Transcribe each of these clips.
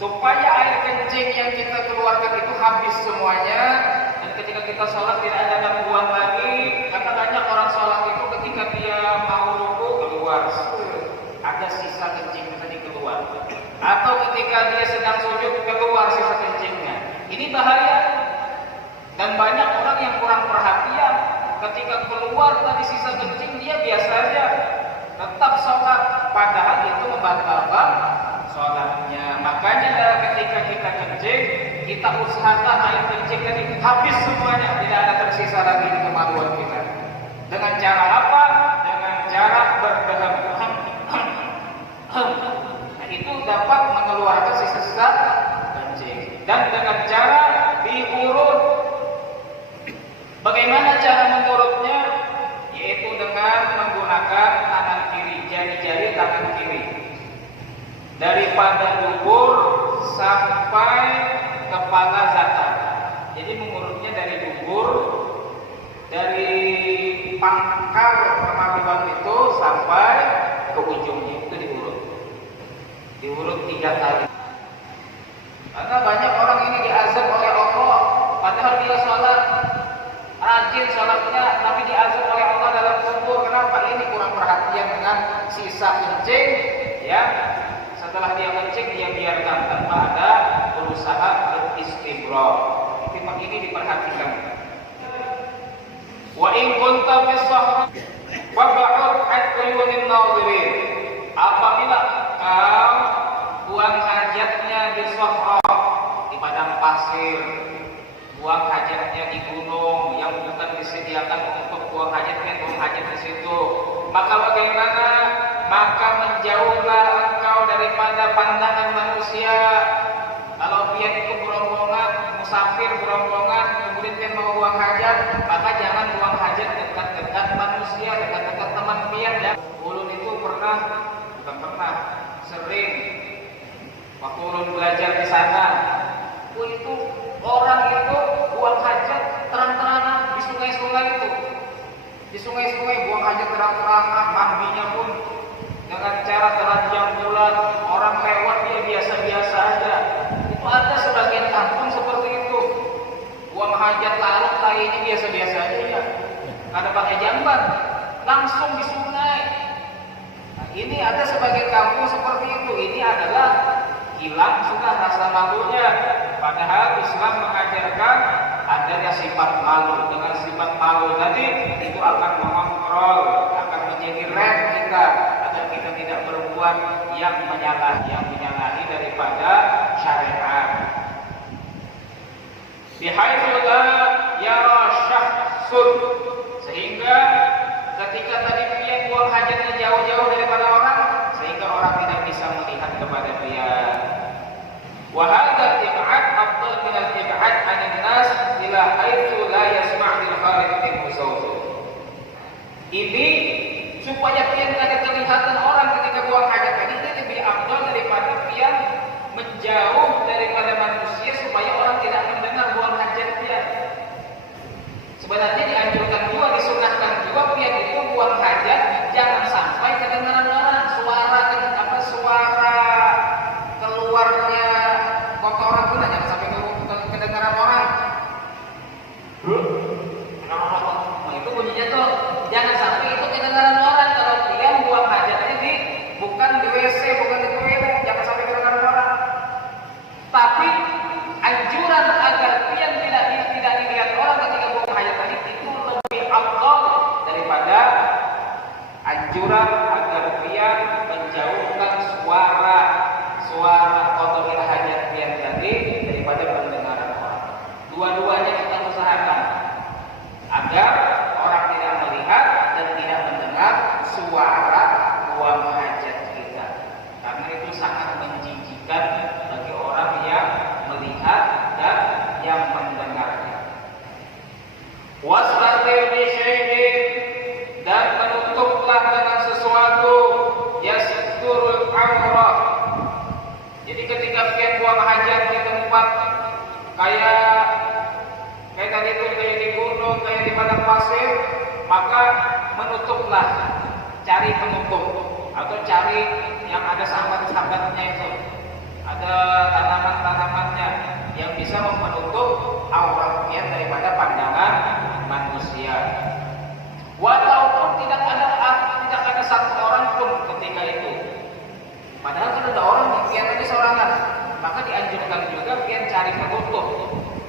supaya air kencing yang kita keluarkan itu habis semuanya, dan ketika kita sholat tidak ada gangguan lagi. Karena banyak orang sholat itu ketika dia mau ruku keluar, ada sisa kencing tadi keluar, atau ketika dia sedang sujud keluar sisa kencingnya. Ini bahaya. Dan banyak orang yang kurang perhatian, ketika keluar tadi sisa kencing dia biasa aja tetap sholat, padahal itu membatalkan sholatnya. Makanya ketika kita kencing, kita usahakan air kencing tadi habis semuanya, tidak ada tersisa lagi di kemaluan kita. Dengan cara apa? Dengan cara berdaham. Nah, itu dapat mengeluarkan sisa-sisa kencing. Dan dengan cara diurut. Bagaimana cara mengurutnya? Yaitu dengan menggunakan tangan kiri, jari-jari tangan kiri, daripada dubur sampai kepala zakar. Jadi mengurutnya dari dubur, dari pangkal kemaluan itu sampai ke ujungnya, itu diurut 3 kali. Karena banyak orang ini diazab oleh Allah, padahal dia sholat rajin sholatnya, tapi diazab oleh Allah dalam kubur. Kenapa? Ini kurang perhatian dengan sisa kencing, ya. Setelah dia kencing, dia biarkan tanpa ada berusaha beristibra. Ini diperhatikan. Wa in kunta fi sahri fab'ud hayyunin nadhirin. Apabila kau buang hajatnya di sahra, di padang pasir, buang hajatnya di gunung yang bukan disediakan untuk buang hajatnya, buang hajat di situ, maka bagaimana? Maka menjauhlah engkau daripada pandangan manusia. Kalau dia itu berombongan, musafir berombongan, kemudian dia mau buang hajat, maka jangan buang hajat dekat-dekat manusia, dekat-dekat teman pian. Ya, ulun itu sering waktu ulun belajar di sana, itu orang itu buang hajat terang-terangan di sungai-sungai itu. Di sungai-sungai buang hajat terang-terangan, mandinya pun dengan cara telanjang bulat, orang lewat dia biasa-biasa aja. Itu ada sebagian kampung seperti itu. Buang hajat larut tainya biasa-biasa aja ya. Kada pakai jamban, langsung di sungai. Nah, ini ada sebagian kampung seperti itu. Ini adalah hilang sudah rasa malunya. Padahal Islam mengajarkan adanya sifat malu. Dengan sifat malu tadi itu akan mengontrol, akan menjadi rem kita agar kita tidak berbuat yang menyalahi daripada syariat. Bihaitsu la yara syakhsun, sehingga ketika tadi dia buang hajatnya jauh-jauh daripada orang, sehingga orang tidak bisa melihat kepada dia. Wa hadza tib'at afdal min al-tib'at 'anil nas ila haitsu la yasma' lil kharij minhu sawt. Ini supaya pian kada kelihatan orang ketika buang hajat tadi, itu lebih afdal daripada pian menjauh daripada manusia supaya orang tidak mendengar buang hajatnya. Sebenarnya dianjurkan juga, disunahkan juga pian itu buang hajat jangan sampai kedengaran orang, suara keluarnya kotoran pun jangan sampai kedengaran orang. Nah, itu bunyinya tuh jangan sampai itu kedengaran orang. Kalau dia buang hajatnya bukan di WC, bukan di toilet, jangan sampai kedengaran orang. Tapi anjuran agar dia tidak dilihat orang ketika buang hajat tadi itu lebih afdal daripada anjuran agar dia menjauhkan suara kotoran hajat dia tadi daripada pendengaran orang. Dua-duanya kita usahakan agar orang tidak melihat dan tidak mendengar suara buang hajat kita, karena itu sangat menjijikan bagi orang yang melihat dan yang mendengarnya. Wasratil bi syai'in, dan menutuplah dengan sesuatu yasturul aurah. Jadi ketika pian buang hajat di tempat kayak tadi itu, kayak di gunung, kayak di padang pasir, maka menutuplah, cari penutup atau cari yang ada sahabat-sahabatnya itu. Ada ditarik menutup,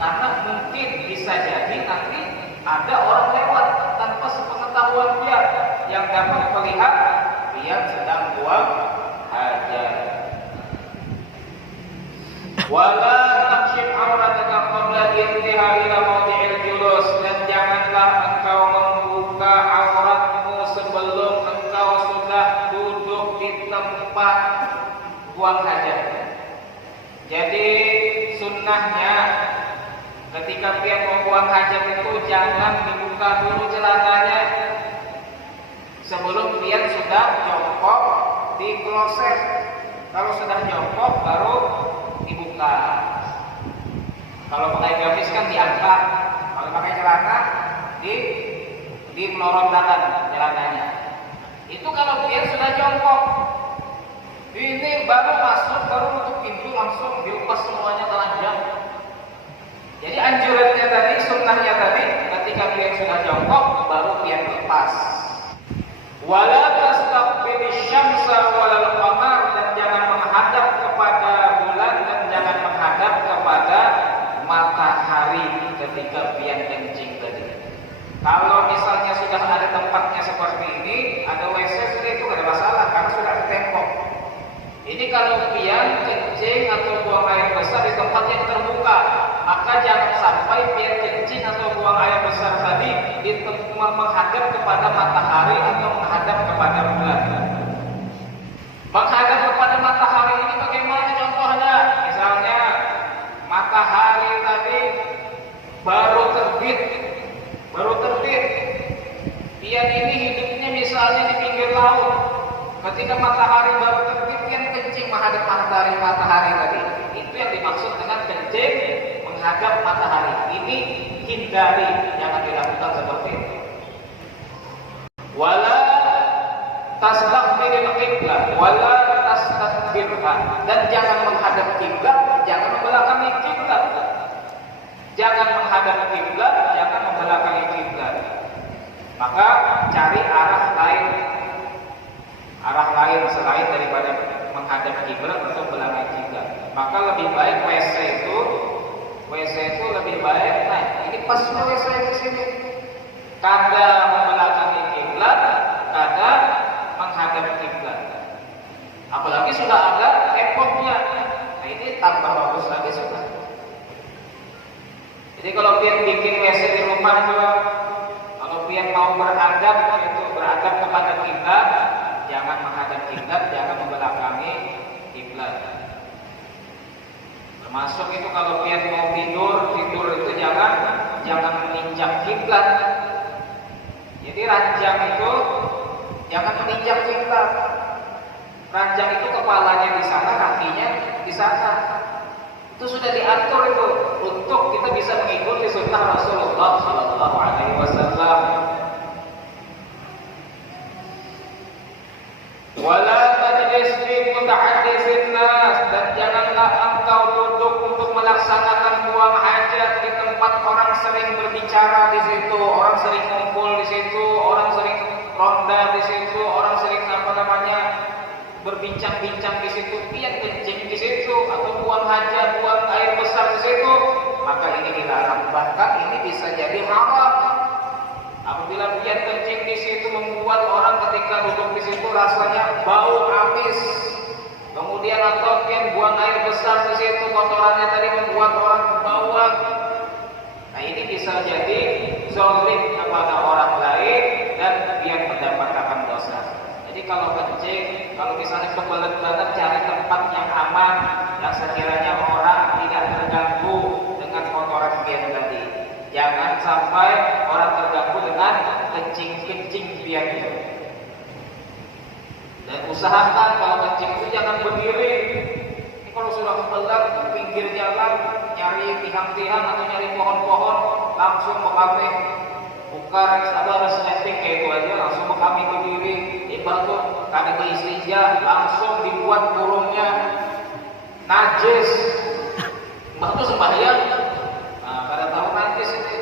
karena mungkin bisa jadi nanti ada orang lewat tanpa sepengetahuan dia yang dapat melihat dia sedang buang hajat. Wala takshif aurataka qabla intiha ila mawdi'il julus, dan janganlah engkau membuka auratmu sebelum engkau sudah duduk di tempat buang hajat. Jadi sunnahnya ketika dia membuang hajat itu jangan dibuka dulu celananya sebelum dia sudah jongkok di kloset. Kalau sudah jongkok baru dibuka. Kalau pakai gamis kan diangkat. Kalau pakai celana di melorotkan celananya. Itu kalau dia sudah jongkok. Ini baru masuk, baru nutup pintu langsung dilepas semuanya telanjang. Jadi anjurannya tadi, sunnahnya tadi, ketika dia sudah jongkok baru dia lepas. Wala tastaqbilis syamsa walal qamar, dan jangan menghadap kepada bulan dan jangan menghadap kepada matahari ketika pian kencing tadi. Kalau misalnya sudah ada tempatnya seperti ini, ada WC sudah, itu tidak ada masalah karena sudah ada tembok. Ini kalau pian kencing atau buang air besar di tempat yang terbuka, maka jangan sampai pian kencing atau buang air besar tadi di tempat menghadap kepada matahari atau menghadap kepada bulan. Menghadap kepada matahari ini bagaimana contohnya? Misalnya matahari tadi baru terbit, pian ini hidupnya misalnya di pinggir laut. Ketika matahari baru terbit, pian kencing menghadap matahari tadi. Itu yang dimaksud dengan kencing menghadap matahari. Ini hindari, jangan dilakukan seperti itu. Wala tasdaqbil qiblah, wala tastadbirha, dan jangan menghadap kiblat, jangan membelakangi kiblat. Jangan menghadap kiblat, jangan membelakangi kiblat. Maka cari arah lain selain daripada menghadap kiblat atau belakang kiblat. Maka lebih baik WC itu lebih baik. Nah, ini pasnya WC di sini. Kadang membelakangi kiblat, kadang menghadap kiblat. Apalagi sudah ada temboknya. Nah, ini tambah bagus lagi sudah. Jadi kalau pian bikin WC di rumah juga, kalau pian mau beradab kepada kiblat, jangan menghadap kiblat, jangan membelakangi kiblat. Termasuk itu kalau pian mau tidur itu jangan menginjak kiblat. Jadi ranjang itu jangan menginjak kiblat. Ranjang itu kepalanya di sana, kakinya di sana. Itu sudah diatur itu untuk kita bisa mengikuti sunnah Rasulullah Sallallahu Alaihi Wasallam. Wala tajlis fi mutahaddisin nas, dan janganlah engkau duduk untuk melaksanakan buang hajat di tempat orang sering berbicara di situ, orang sering ngumpul di situ, orang sering ronda di situ, orang sering berbincang-bincang di situ, pian kencing di situ, atau buang hajat, buang air besar di situ, maka ini dilarang. Bahkan ini bisa jadi haram. Apabila pian kencing di situ membuat orang ketika duduk di situ rasanya bau amis, kemudian atau pian buang air besar di situ, kotorannya tadi membuat orang bauan. Nah, ini bisa jadi zalim kepada orang lain dan pian mendapatkan dosa. Jadi kalau kencing, kalau misalnya kebelet banget, cari tempat yang aman yang sekiranya orang tidak terganggu dengan kotoran pian tadi. Jangan sampai orang terganggu dengan kencing pian itu. Dan usahakan kalau kencing itu jangan berdiri. Ini kalau sudah kebelet di pinggir jalan, nyari tiang-tiang atau nyari pohon-pohon, langsung kami bukan sabar setting kayak itu aja, langsung kami berdiri. Ibarat kada keistinja, langsung dibuat burungnya najis. Mbak tuh sembahyang, kada tahu najis ini.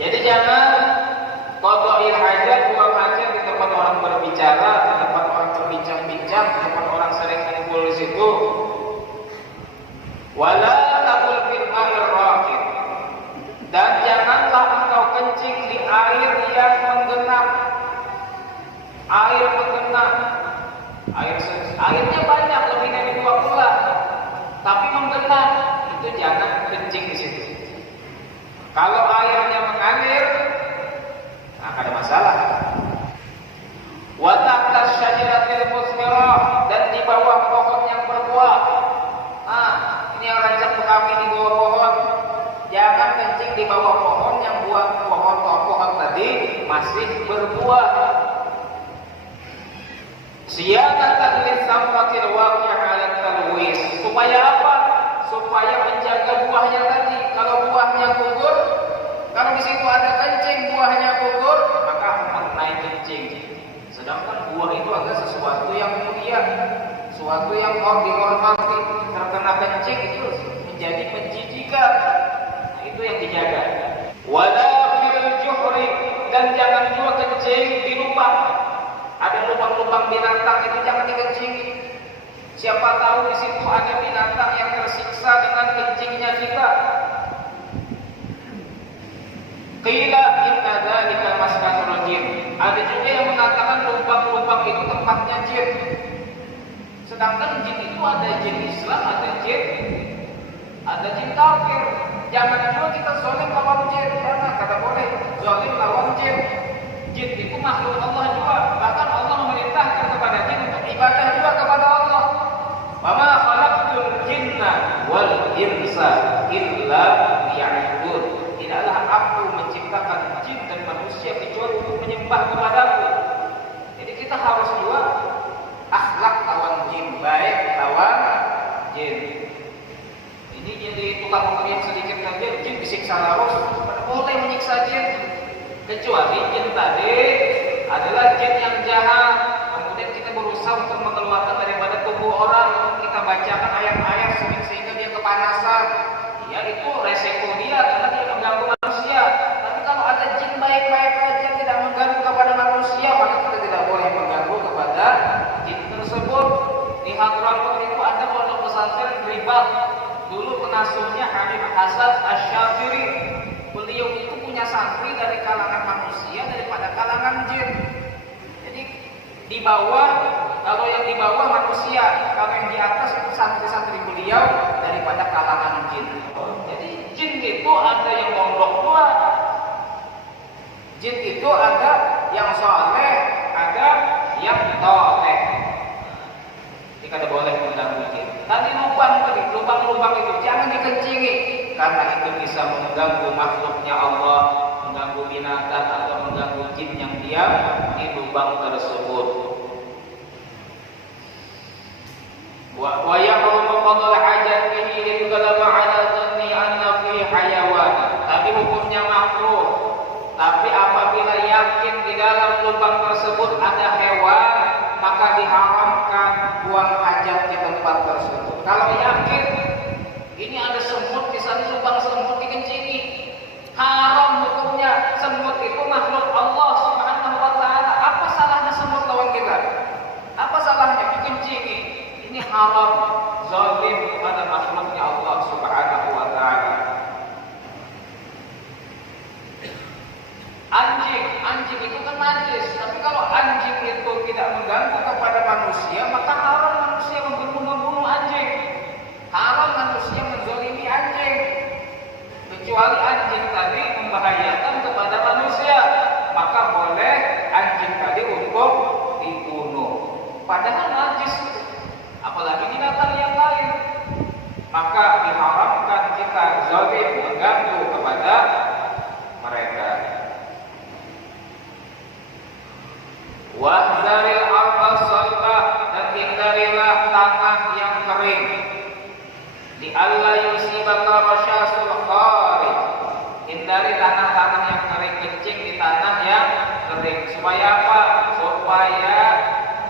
Jadi jangan qada'il hajat, buang hajat di tempat orang berbicara, di tempat orang berbincang-bincang, di tempat orang sering kumpul di situ. Wala tabul fil ma'ir raqid, dan janganlah engkau kencing di air yang menggenang. Air menggenang, airnya banyak, lebih dari 2 bulan, tapi menggenang, itu jangan kencing di situ. Kalau airnya mengalir, nah, ada masalah. Wa tahta syajaratil musmirah, dan di bawah pohon yang berbuah. Nah, ini yang rancang kami di bawah pohon. Jangan kencing di bawah pohon yang pohon tadi masih berbuah. Siyadatan lisamfatil waqi'ah 'ala talwis. Supaya apa? Supaya menjaga buahnya tadi. Kalau buahnya gugur, kalau di situ ada kencing, buahnya gugur, maka naik kencing. Sedangkan buah itu adalah sesuatu yang mulia, sesuatu yang dihormati. Terkena kencing itu menjadi menjijikan. Nah, itu yang dijaga. Wala fil juhri, dan jangan juga kencing di lubang. Ada lubang-lubang binatang, itu jangan dikencingi. Siapa tahu di situ ada binatang yang tersiksa dengan kencingnya kita. Qila inna dzalika maskanul jin. Ada juga yang mengatakan lubang-lubang itu tempatnya jin. Sedangkan jin itu ada jin Islam, ada jin kafir. Jangan juga kita zalim lawan jin, karena kata boleh zalim lawan jin. Jin itu makhluk Allah juga. Bahkan Allah memerintahkan kepada jin untuk ibadah juga kepada Allah. Wa ma khalaqtul jinna wal insa illa liya'budun. Tidaklah aku menciptakan jin dan manusia kecuali untuk menyembah kepadaku. Jadi kita harus juga akhlak lawan jin, baik lawan jin. Ini jadi tukang mengerjakan sedikit saja, jin disiksa terus. Boleh menyiksa jin. Kecuali jin tadi adalah jin yang jahat, kemudian kita berusaha untuk mengeluarkan daripada tubuh orang, kita bacakan ayat-ayat sehingga dia kepanasan. Ya, itu resiko dia karena dia mengganggu manusia. Tapi kalau ada jin baik-baik saja tidak mengganggu kepada manusia, maka kita tidak boleh mengganggu kepada jin tersebut. Di Hadramaut itu ada pondok pesantren Ribat. Dulu pengasuhnya Habib Hasan Asy-Syafiri. Beliau itu punya santri dari kalangan manusia daripada kalangan jin. Jadi di bawah, kalau yang di bawah manusia, kalau yang di atas itu santri-santri beliau daripada kalangan jin. Jadi jin itu ada yang mondok dua. Jin itu ada yang soleh, ada yang toleh. Jadi kada boleh mengganggu jin. Tadi lubang-lubang itu jangan dikencingi, karena itu bisa mengganggu makhluknya Allah, mengganggu binatang atau mengganggu jin yang diam di lubang tersebut. Wa yahrumu qadul hajat bihi in qalama 'ala dhanni anna fi hayawan. Tapi hukumnya makruh. Tapi apabila yakin di dalam lubang tersebut ada hewan, maka diharamkan buang hajat di tempat tersebut. Kalau yakin ini ada semut di sana, lubang semut dikencingi, haram hukumnya. Semut itu makhluk Allah Subhanahu wa taala. Apa salahnya semut lawan kita? Apa salahnya dikencingi? Ini haram, zalim pada makhluknya Allah Subhanahu wa taala. Anjing itu kan najis, tapi kalau anjing itu tidak mengganggu kepada manusia, maka haram manusia membunuh anjing. Haram manusia menzalimi anjing. Kecuali anjing tadi membahayakan kepada manusia, maka boleh anjing tadi untuk dibunuh. Padahal najis, apalagi binatang yang lain, maka diharamkan kita zalim mengganggu kepada mereka. Wahdaril ardh salbah, dan hindarilah tanah yang kering. Di alla yusibaka rasyasul kharij. Hindari tanah-tanah yang kering, kencing di tanah yang kering. Supaya apa? Supaya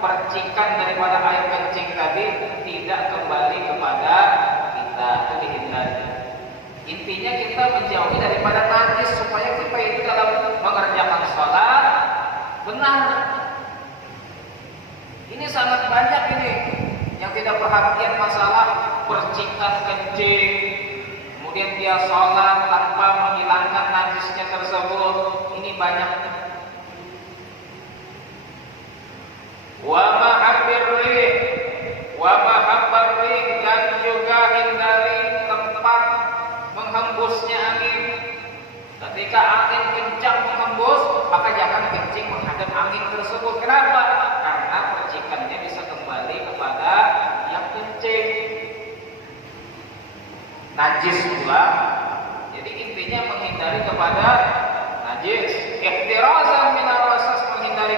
percikan daripada air kencing tadi tidak kembali kepada kita, itu dihindari. Intinya kita menjauhi daripada najis supaya kita itu dalam mengerjakan sholat benar. Ini sangat banyak ini yang tidak perhatian masalah percikan kencing, kemudian dia sholat tanpa menghilangkan najisnya tersebut, ini banyak. Wa mahabbir rih, dan juga hindari tempat menghembusnya angin. Ketika angin kencang menghembus, maka jangan kencing menghadap angin tersebut. Kenapa? Karena percikannya bisa kembali kepada yang kencing. Najis pula. Jadi intinya menghindari kepada najis. Ihtirazan minar rasas, menghindari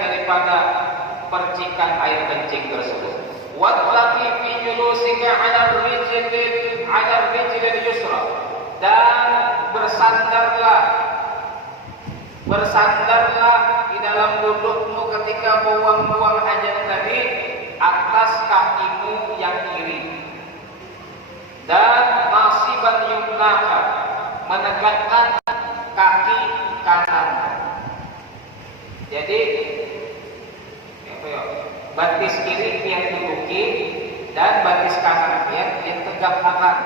daripada percikan air kencing tersebut. Wattaqi fi julusika 'ala rijlil yusra, dan bersandarlah di dalam dudukmu ketika buang-buang hajat tadi atas kakimu yang kiri. Dan nasiban yumnaka, menegakkan kaki kanan. Jadi batis kiri biar duduki dan batis kanan biar tegakkan.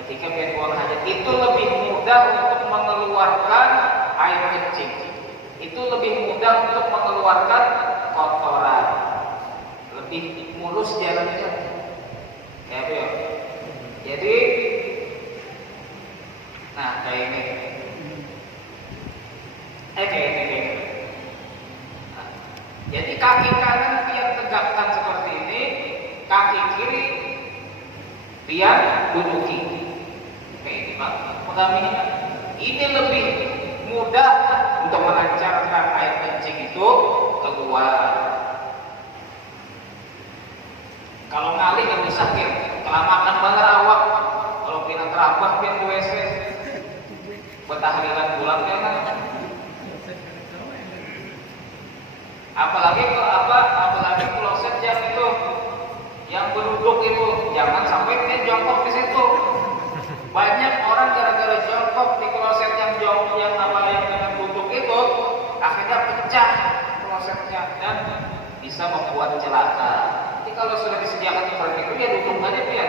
Ketika biar buang hajat itu lebih mudah untuk mengeluarkan air kencing. Itu lebih mudah untuk mengeluarkan kotoran. Lebih mulus jalannya. Ya, jadi nah kayak ini. Kayak ini. Nah, jadi kaki kanan biar tegakkan seperti ini, kaki kiri biar duduki. Ini Pak, ini lebih mudah untuk melancarkan air kencing itu keluar. Kalau ngalih kan bisa kelamakan banget awak. Kalau pindah terabah pian di WC, bertahlilan bulan kan. Apalagi kloset yang berduduk itu, jangan sampai dia jongkok di situ. Banyak orang gara-gara jongkok di kloset yang dengan duduk itu, akhirnya pecah klosetnya dan bisa membuat celaka. Jadi kalau sudah disediakan seperti itu, ya duduk aja biar.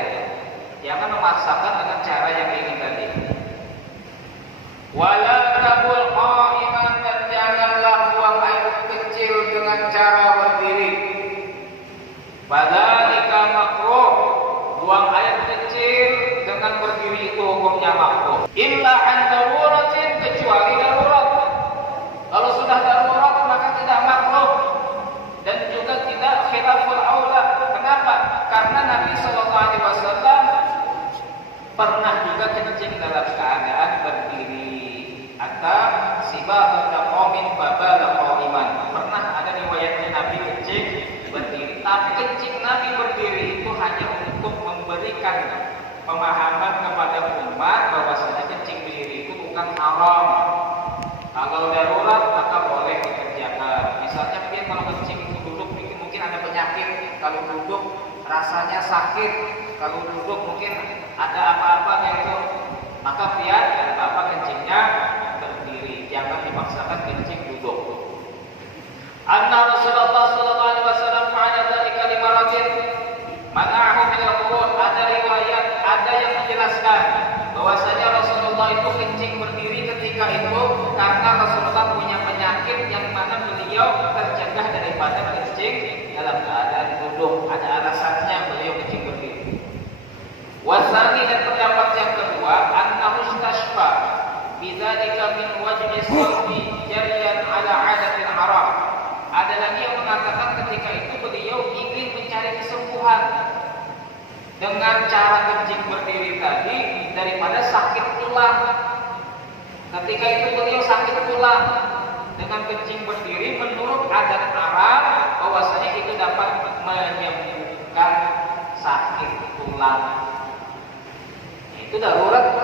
Jangan memaksakan dengan cara yang ini tadi. Wala tabul qa'iman, dan janganlah buang air kecil dengan cara berdiri. Badzalika makruh, buang air kecil dengan berdiri itu hukumnya makruh. Illa an daruratin, kecuali darurat. Kalau sudah darurat maka tidak makruh dan juga tidak khilaful aula. Kenapa? Karena Nabi SAW pernah juga kencing dalam keadaan berdiri. Atau sibah qaumin babala qaiman. Pernah ada riwayatnya Nabi kencing berdiri. Tapi kencing Nabi berdiri itu hanya untuk memberikan pemahaman kepada umat bahwasanya kencing berdiri itu bukan haram. Kalau darurat maka boleh dikerjakan. Misalnya dia kalau kencing itu duduk mungkin ada penyakit. Kalau duduk rasanya sakit. Kalau duduk mungkin ada apa-apa itu, maka biar apa kencingnya berdiri. Jangan dipaksakan kencing duduk. Anna Rasulullah sallallahu alaihi wasallam fa'ala dzalika limaratin mana'ahu min al-qurun. Ada riwayat, ada yang menjelaskan bahwasanya Rasulullah itu kencing berdiri ketika itu karena Rasulullah punya penyakit yang mana beliau tercegah daripada kencing dalam keadaan duduk. Ada alasannya beliau kencing berdiri. Wasani, dan pendapat yang kedua, annahu istashfa bidzalika min wajhi sulbi jariyan ala 'adatil haram. Ada lagi yang mengatakan ketika itu beliau ingin mencari kesembuhan dengan cara kencing berdiri tadi daripada sakit tulang. Ketika itu beliau sakit tulang, dengan kencing berdiri menurut adat Arab bahwasanya itu dapat menyembuhkan sakit tulang. Itu darurat